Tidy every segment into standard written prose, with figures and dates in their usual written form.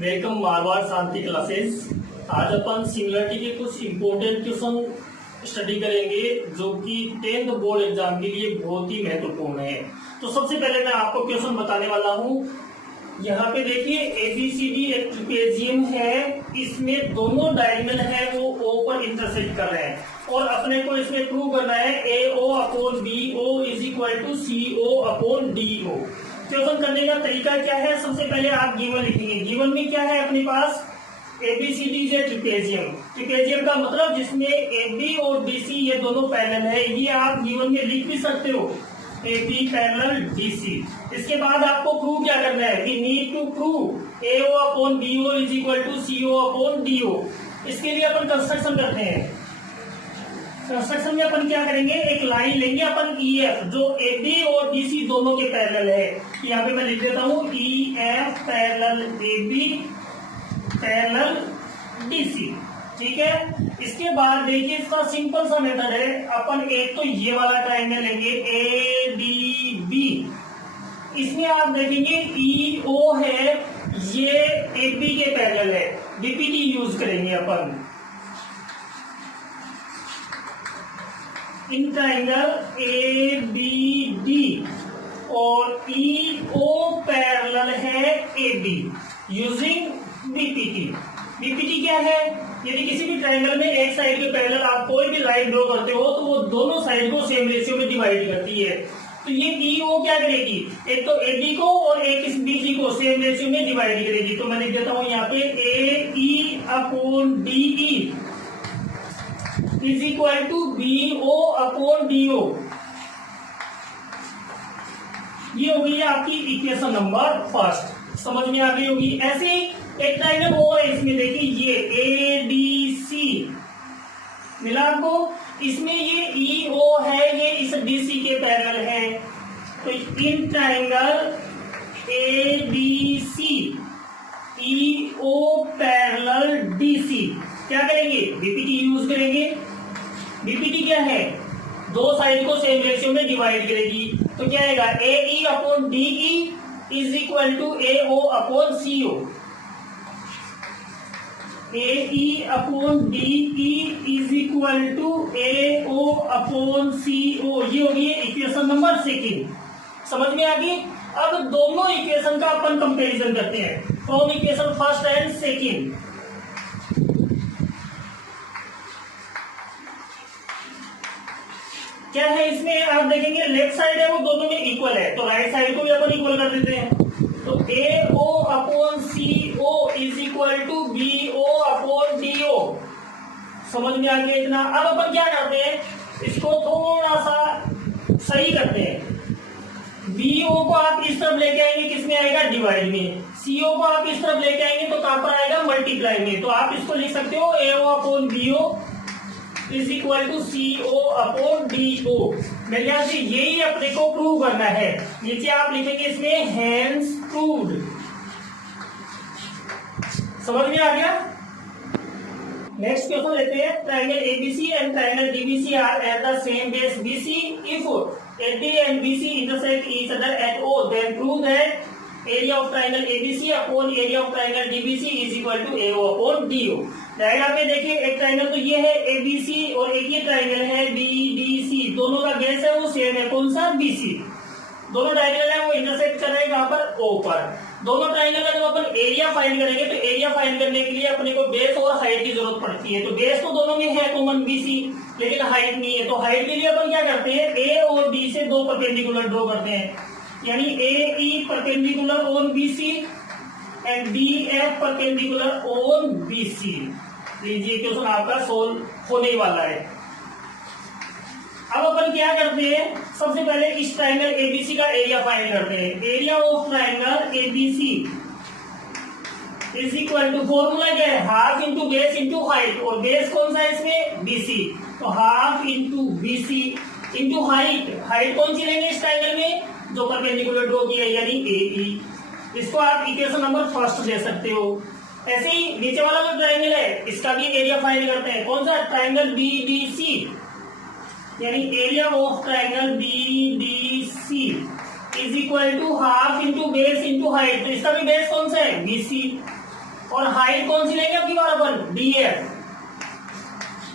Welcome Marwar शांति classes. आज अपन similarity के कुछ इम्पोर्टेंट क्वेश्चन स्टडी करेंगे जो कि 10th बोर्ड एग्जाम के लिए बहुत ही महत्वपूर्ण है। तो सबसे पहले मैं आपको क्वेश्चन बताने वाला हूँ। यहाँ पे देखिए ABCD एक ट्रेपेजियम है, इसमें दोनों डायगोनल है वो O पर इंटरसेक्ट कर रहे हैं और अपने को इसमें प्रूव करना है AO upon BO is equal to CO upon DO। Question करने का तरीका क्या है? सबसे पहले आप गिवन लिखेंगे। गिवन में क्या है अपने पास? ABCD से ट्रेपेजियम। ट्रेपेजियम का मतलब जिसमें AB और DC ये दोनों पैरेलल है, ये आप गिवन में लिख भी सकते हो, AB पैरेलल DC। इसके बाद आपको प्रूव क्या करना है कि need to prove AO upon BO is equal to CO upon DO। इसके लिए अपन कंस्ट्रक्शन करते हैं। कंस्ट्रक्शन में अपन क्या करेंगे, एक लाइन लेंगे अपन EF जो AB और DC दोनों के पैरेलल है। यहाँ पे मैं लिख देता हूँ EF parallel AB parallel DC। ठीक है। इसके बाद देखिए इसका सिंपल सा मेथड है, अपन एक तो ये वाला ट्रायंगल लेंगे ADB। इसमें आप देखेंगे EO है, ये AB के पैरेलल है, DPT यूज करेंगे अपन। इन ट्रायंगल ABD और EO पैरेलल है AB यूजिंग BPT। BPT क्या है? यदि किसी भी ट्रायंगल में एक साइड के पैरेलल आप कोई भी लाइन ड्रॉ करते हो तो वो दोनों साइड को सेम रेशियो में डिवाइड करती है। तो ये EO क्या करेगी, एक तो AB को और एक इस BC को सेम रेशियो में डिवाइड करेगी। तो मैं लिख देता हूं यहाँ पे AE upon DE is equal to BO upon DO। ये हो गई आपकी इक्वेशन नंबर फर्स्ट, समझ में आ गई होगी। ऐसे ही एक ट्रायंगल और है, इसमें देखिए ये ADC मिला आपको, इसमें ये EO है, ये इस DC के पैरेलल है। तो in triangle ADC EO parallel DC क्या करेंगे, BPT यूज करेंगे। BPT क्या है, दो साइड को सेम रेशियो में डिवाइड करेगी। तो क्या आएगा AE upon DE is equal to AO upon CO। AE upon DE is equal to AO upon CO। ये होगी इक्वेशन नंबर सेकेंड, समझ में आ गई। अब दोनों इक्वेशन का अपन कंपैरिजन करते हैं from equation first and second. क्या है इसमें आप देखेंगे लेफ्ट साइड है वो दोनों में इक्वल है, तो राइट साइड को भी अपन इक्वल कर देते हैं। तो AO upon CO is equal to BO upon DO। समझ में आ गया इतना। अब अपन क्या करते हैं, इसको थोड़ा सा सही करते हैं। BO को आप इस तरफ लेके आएंगे, किसमें आएगा, डिवाइड में। CO को आप इस तरफ लेके आएंगे तो कहां पर आएगा, मल्टीप्लाई में। तो आप इसको लिख सकते हो AO upon BO is equal to CO upon DO। मेरे ख्याल से यही अपने को प्रूव करना है। नीचे आप लिखेंगे इसमें हेंस प्रूव्ड। समझ में आ गया। नेक्स्ट क्वेश्चन लेते हैं। Triangle ABC and triangle DBC are at the same base BC। If AD and BC intersect each other at O, then prove that area of triangle ABC upon area of triangle DBC is equal to AO upon DO। Diagram में देखिए एक triangle तो ये है ABC और एक ये triangle है BDC, दोनों का बेस है वो सेम है, कौन सा, BC। दोनों ट्रायंगल है वो इंटरसेक्ट कर रहे हैं कहां पर, O पर। दोनों ट्रायंगल का जब अपन एरिया फाइंड करेंगे तो एरिया फाइंड करने के लिए अपने को बेस और हाइट की जरूरत पड़ती है। तो बेस तो दोनों में है कॉमन BC, लेकिन हाइट नहीं है। तो हाइट के लिए अपन क्या करते हैं, A और B से दो परपेंडिकुलर ड्रॉ करते हैं, यानी AE perpendicular on BC and DF perpendicular on BC। लीजिए क्वेश्चन आपका सोल्व होने ही वाला है। अब अपन क्या करते हैं, सबसे पहले इस ट्रायंगल ABC का एरिया फाइंड करते हैं। Area of triangle ABC is equal to, formula क्या है, half into base into height, और बेस कौन सा है इसमें, BC। तो half into BC into height. Height कौन सी लेंगे इस ट्रायंगल में, जो परपेंडिकुलर ड्रॉ की है, यानी AE। इसको आप इक्वेशन नंबर फर्स्ट दे सकते हो। ऐसे ही नीचे वाला जो ट्रायंगल है इसका भी एरिया फाइंड करते हैं, कौन सा, ट्रायंगल BDC, यानी area of triangle BDC is equal to half into base into height. तो इसका भी बेस कौन सा है, BC। और हाइट कौन सी लेंगे आपकी बार अपन, डीएफ।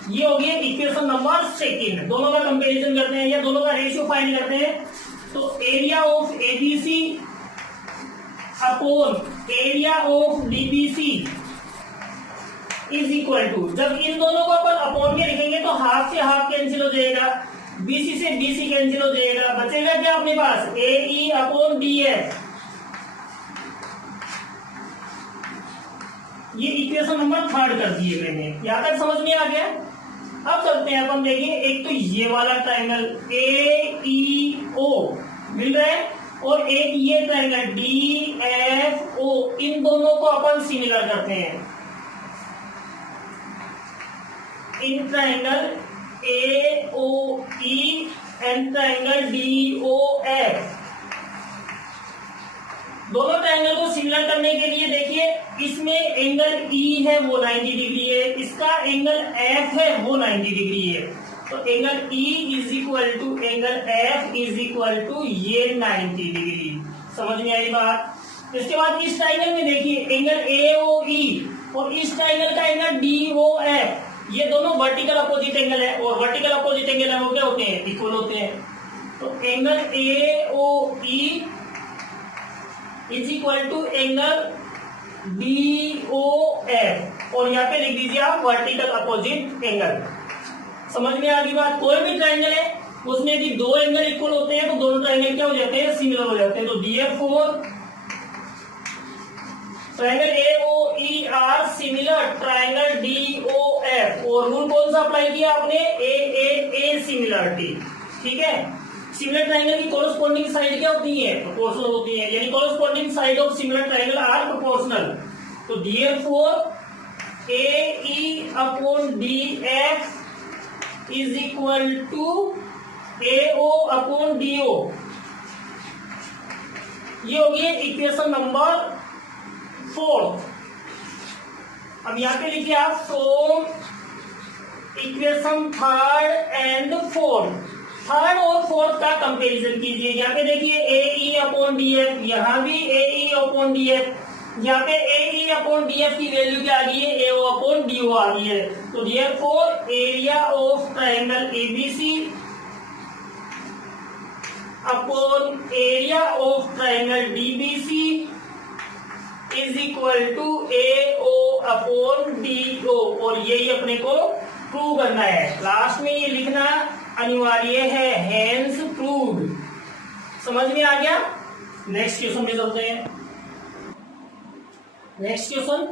ये हो गया इक्वेशन नंबर सेकंड। दोनों का कंपैरिजन करते हैं या दोनों का रेशियो फाइंड करते हैं। तो area of ABC upon area of DBC is equal to, जब इन दोनों को अपन अपॉन के लिखेंगे तो हाफ से हाफ कैंसिल हो जाएगा, बीसी से बीसी कैंसिल हो जाएगा, बचेगा क्या अपने पास, ए ई अपॉन डी एफ। ये इक्वेशन नंबर थर्ड कर दिए मैंने, यहां तक समझ में आ गया। अब चलते हैं अपन, देखिए एक तो ये वाला ट्राइंगल ए ई ओ मिल रहा है और एक ये ट्राइंगल डी एफ ओ, इन दोनों को अपन सिमिलर करते हैं। इन triangle A O E and triangle D O F, दोनों ट्राइंगल को सिमिलर करने के लिए देखिए इसमें एंगल ई है वो 90 डिग्री है, इसका एंगल एफ है वो 90 डिग्री है। तो angle E is equal to angle F is equal to ये 90 डिग्री। समझ में आई बात। इसके बाद इस ट्राइंगल में देखिए एंगल ए ओ ई और इस ट्राइंगल का एंगल डी ओ एफ, ये दोनों वर्टिकल अपोजिट एंगल है और वर्टिकल अपोजिट एंगल है वो क्या होते हैं, इक्वल होते हैं। तो angle A O E is equal to angle D O F और यहाँ पे लिख दीजिए आप वर्टिकल अपोजिट एंगल। समझ में आ गई बात। कोई भी ट्राइंगल है उसमें यदि दो एंगल इक्वल होते हैं तो दोनों ट्राइंगल क्या हो जाते हैं, सिमिलर हो जाते हैं। तो DF4 triangle AOE are similar triangle DOF, और रूल कौन सा अप्लाई किया आपने, AAA सिमिलरिटी। ठीक है, सिमिलर ट्राइंगल की कोरस्पॉन्डिंग साइड क्या होती है, प्रोपोर्शनल होती है, यानी corresponding side of similar triangle are proportional. तो DF4 AE upon DF is equal to AO upon DO। ये हो गई इक्वेशन नंबर 4। अब यहां पे लिखिए आप from equation third and fourth, third और फोर्थ का कंपैरिजन कीजिए। यहाँ पे देखिए ए ई अपॉन डी एफ, यहाँ भी ए ई अपॉन डी एफ, यहाँ पे ए ई अपॉन डी एफ की वैल्यू क्या आ गई है, ए ओ अपॉन डी ओ आ गई है। तो therefore area of triangle ABC upon area of triangle DBC is equal to A O upon D O, और यही अपने को प्रूव करना है। लास्ट में ये लिखना अनिवार्य है, हेंस प्रूव्ड। समझ में आ गया। नेक्स्ट क्वेश्चन में चलते हैं। नेक्स्ट क्वेश्चन,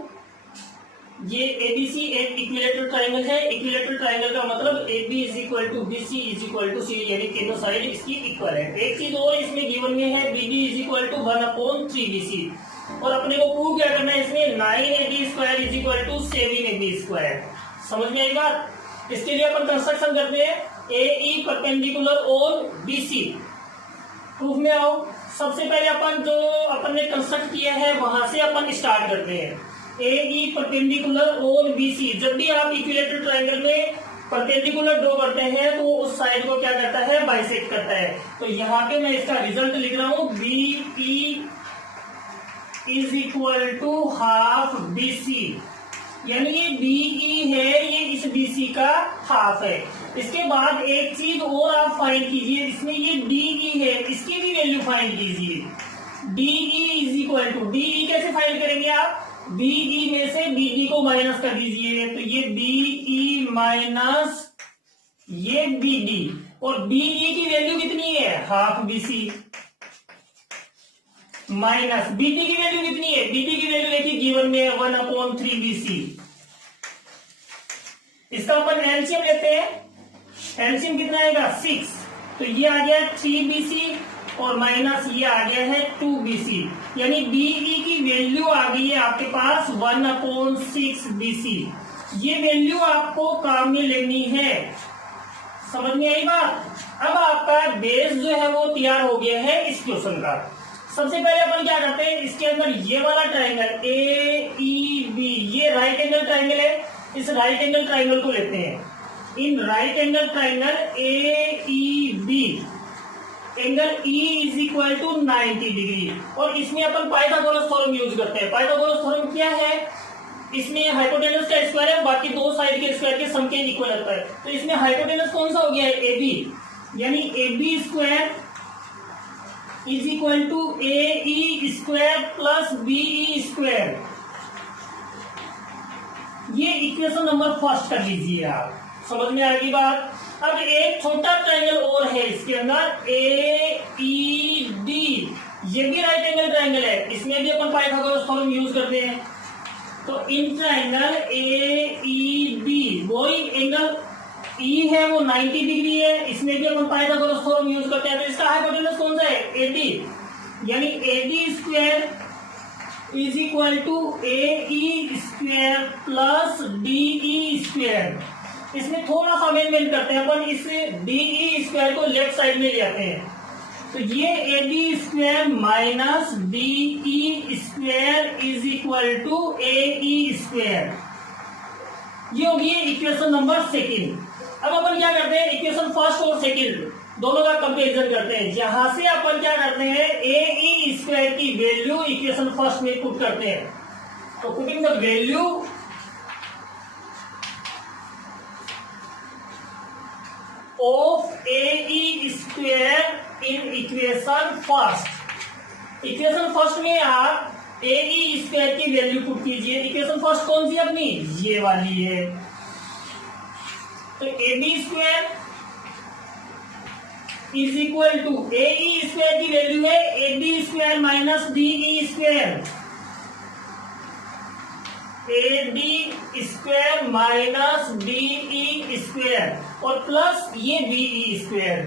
ये एबीसी एक इक्विलेटरल ट्राइंगल है। इक्विलेटरल ट्राइंगल का मतलब AB is equal to BC is equal to C, यानी तीनों साइड इसकी इक्वल है। एक चीज और इसमें गिवन में है, BD is equal to 1/3BC, और अपने को प्रूव क्या करना है इसमें, 9AB square is equal to 7AB square. समझ में आई बात। इसके लिए अपन कंस्ट्रक्शन करते हैं, AE perpendicular on BC। Proof में आओ। सबसे पहले अपन ने कंस्ट्रक्ट किया है वहां से अपन स्टार्ट करते हैं। AE परपेंडिकुलर ऑन BC, जब भी आप इक्विलेटरल ट्राइंगल में परपेंडिकुलर ड्रॉ करते हैं तो उस साइड को क्या करता है, बाइसेक्ट करता है। तो यहाँ पे मैं इसका रिजल्ट लिख रहा हूं, BE is equal to half BC, यानी ये BE है, ये इस BC का हाफ है। इसके बाद एक चीज और आप फाइंड कीजिए, इसमें ये DE है, इसकी भी वैल्यू फाइंड कीजिए। DE is equal to, DE कैसे फाइंड करेंगे आप, BE में से BD को माइनस कर दीजिए, तो ये BE माइनस ये BD, और BE की वैल्यू कितनी है, हाफ BC, माइनस BD की वैल्यू कितनी है, BD की वैल्यू देखिए गिवन में 1/3BC। इसका अपन एलसीएम लेते हैं, एलसीएम कितना आएगा 6, तो ये आ गया 3BC और माइनस ये आ गया है 2BC, यानी BE की वैल्यू आ गई है आपके पास 1/6BC। ये वैल्यू आपको काम में लेनी है। समझ में आई बात। अब आपका बेस जो है वो तैयार हो गया है इस क्वेश्चन का। सबसे पहले अपन क्या करते हैं, इसके अंदर ये वाला ट्राइंगल AEB, ये राइट एंगल ट्राइंगल है, इस राइट एंगल ट्राइंगल को लेते हैं। In right angle triangle AEB angle E is equal to 90 degree, और इसमें अपन पाइथागोरस थ्योरम यूज करते हैं। पाइथागोरस थ्योरम क्या है, इसमें हाइपोटेनस का स्क्वायर है, बाकी दो साइड के स्क्वायर के सम के इक्वल आता है। तो इसमें हाइपोटेनस कौन सा हो गया है, AB, यानी AB square is equal to AE square plus BE square. ये इक्वेशन नंबर फर्स्ट कर लीजिए आप, समझ में आएगी बात। अब एक छोटा ट्रायंगल और है इसके अंदर AED, ये भी राइट एंगल ट्रायंगल है, इसमें भी अपन पाइथागोरस थ्योरम यूज करते हैं। तो इन ट्रायंगल AED वही एंगल E है वो 90 डिग्री है, इसमें भी अपन पाइथागोरस थ्योरम यूज करते हैं। तो इसका हाइपोटेनस कौन सा है, AD, यानी AD square is equal to AE square plus DE square. इसमें थोड़ा सा अमेंडमेंट करते हैं अपन, इस DE स्क्वायर को लेफ्ट साइड में ले आते हैं। तो ये AD square minus DE square is equal to AE square, ये होगी इक्वेशन नंबर सेकेंड। अब अपन क्या करते हैं, इक्वेशन फर्स्ट और सेकेंड दोनों का कंपेरिजन करते हैं। यहां से अपन क्या करते हैं, AE स्क्वायर की वैल्यू इक्वेशन फर्स्ट में पुट करते हैं। तो putting the value of AE square in equation first. Equation first में आप AE स्क्वायर की वैल्यू पुट कीजिए। इक्वेशन फर्स्ट कौन सी अपनी, ये वाली है। तो AB square is equal to AE square की वैल्यू है AD square minus DE square, AD square minus DE square और प्लस ये BE स्क्वायर।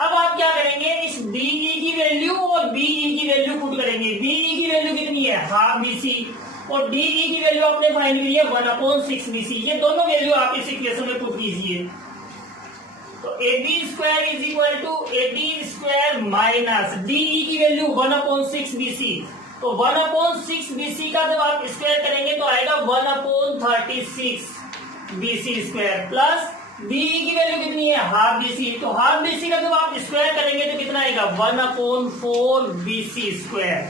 अब आप क्या करेंगे, इस DE की वैल्यू और BE की वैल्यू पुट करेंगे। BE की वैल्यू कितनी है, हाफ BC, और DE की वैल्यू आपने फाइंड करी है 1/6 BC। ये दोनों वैल्यू आप इस इक्वेशन में पुट कीजिए। तो AB square is equal to AD square minus DE की वैल्यू 1/6 BC। तो 1/6 BC का जब आप स्क्वायर करेंगे तो आएगा 1/36 BC स्क्वायर, प्लस BE की वैल्यू कितनी है, हाफ BC। तो हाफ BC का जब आप स्क्वायर करेंगे तो कितना आएगा, 1/4 BC स्क्वायर।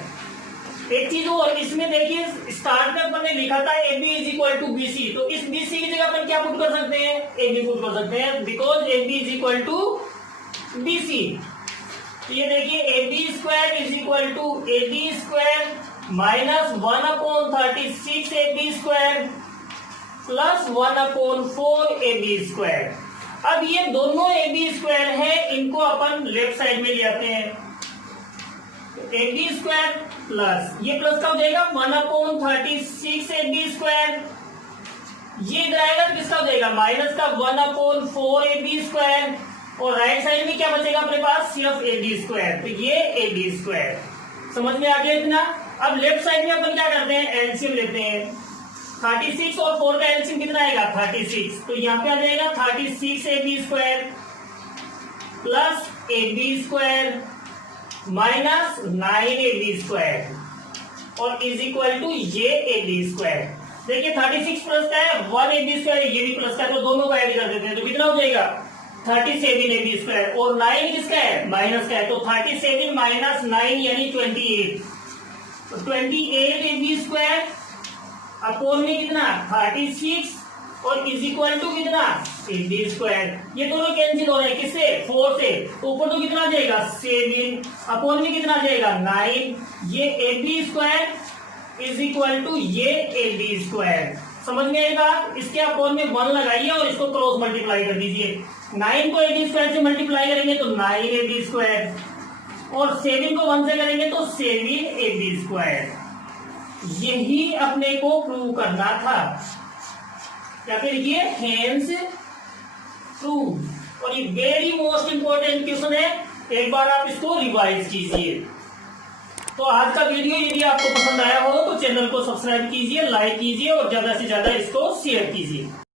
एक चीज और, इसमें देखिए स्टार्ट में अपन ने लिखा था AB is equal to BC, तो इस BC की जगह अपन क्या पुट कर सकते हैं, AB पुट कर सकते हैं, because AB is equal to BC। तो ये देखिए AB square is equal to AD square minus 1/36 AB square plus 1/4 AB square. अब ये दोनों AB स्क्वायर है, इनको अपन लेफ्ट साइड में ले आते हैं। AB स्क्वायर प्लस ये प्लस का हो जाएगा 1/36 AB स्क्वायर, ये इधर आएगा तो किसका हो जाएगा, माइनस का 1/4 AB स्क्वायर, और राइट साइड में क्या बचेगा अपने पास, सिर्फ AD स्क्वायर। तो ये AD स्क्वायर, समझ में आ गया इतना। अब लेफ्ट साइड में अपन क्या करते हैं, एलसीएम लेते हैं। 36 और 4 का एलसीएम कितना आएगा, 36। तो यहाँ पे आ जाएगा 36 AB square plus AB square minus 9 AB square और इज इक्वल टू ये AB स्क्वायर। देखिए 36 प्लस का है, 1 AB स्क्वायर, ये भी प्लस का है, तो दोनों को ऐड कर देते हैं। तो कितना हो जाएगा, 37 AB स्क्वायर, और 9 किसका है, माइनस का है। तो 37 माइनस 9 यानी 28। तो 28 AB स्क्वायर अपॉन में कितना, 36 और इज इक्वल टू कितना, AB स्क्वायर। ये दोनों कैंसिल हो रहे हैं किससे, 4 से। तो ऊपर तो कितना आ जाएगा, 7 अपॉन में कितना आ जाएगा, 9। ये AB square is equal to ये AB स्क्वायर। समझ में आएगा, इसके अपॉन में 1 लगाइए और इसको क्रॉस मल्टीप्लाई कर दीजिए। 9 को AB स्क्वायर से मल्टीप्लाई करेंगे तो 9 AB स्क्वायर, और 7 को 1 से करेंगे तो 7 AB स्क्वायर। यही अपने को प्रूव करना था। क्या लिखिए, हेंस प्रूव। और ये वेरी मोस्ट इंपॉर्टेंट क्वेश्चन है, एक बार आप इसको रिवाइज कीजिए। तो आज का वीडियो यदि आपको पसंद आया हो तो चैनल को सब्सक्राइब कीजिए, लाइक कीजिए और ज्यादा से ज्यादा इसको शेयर कीजिए।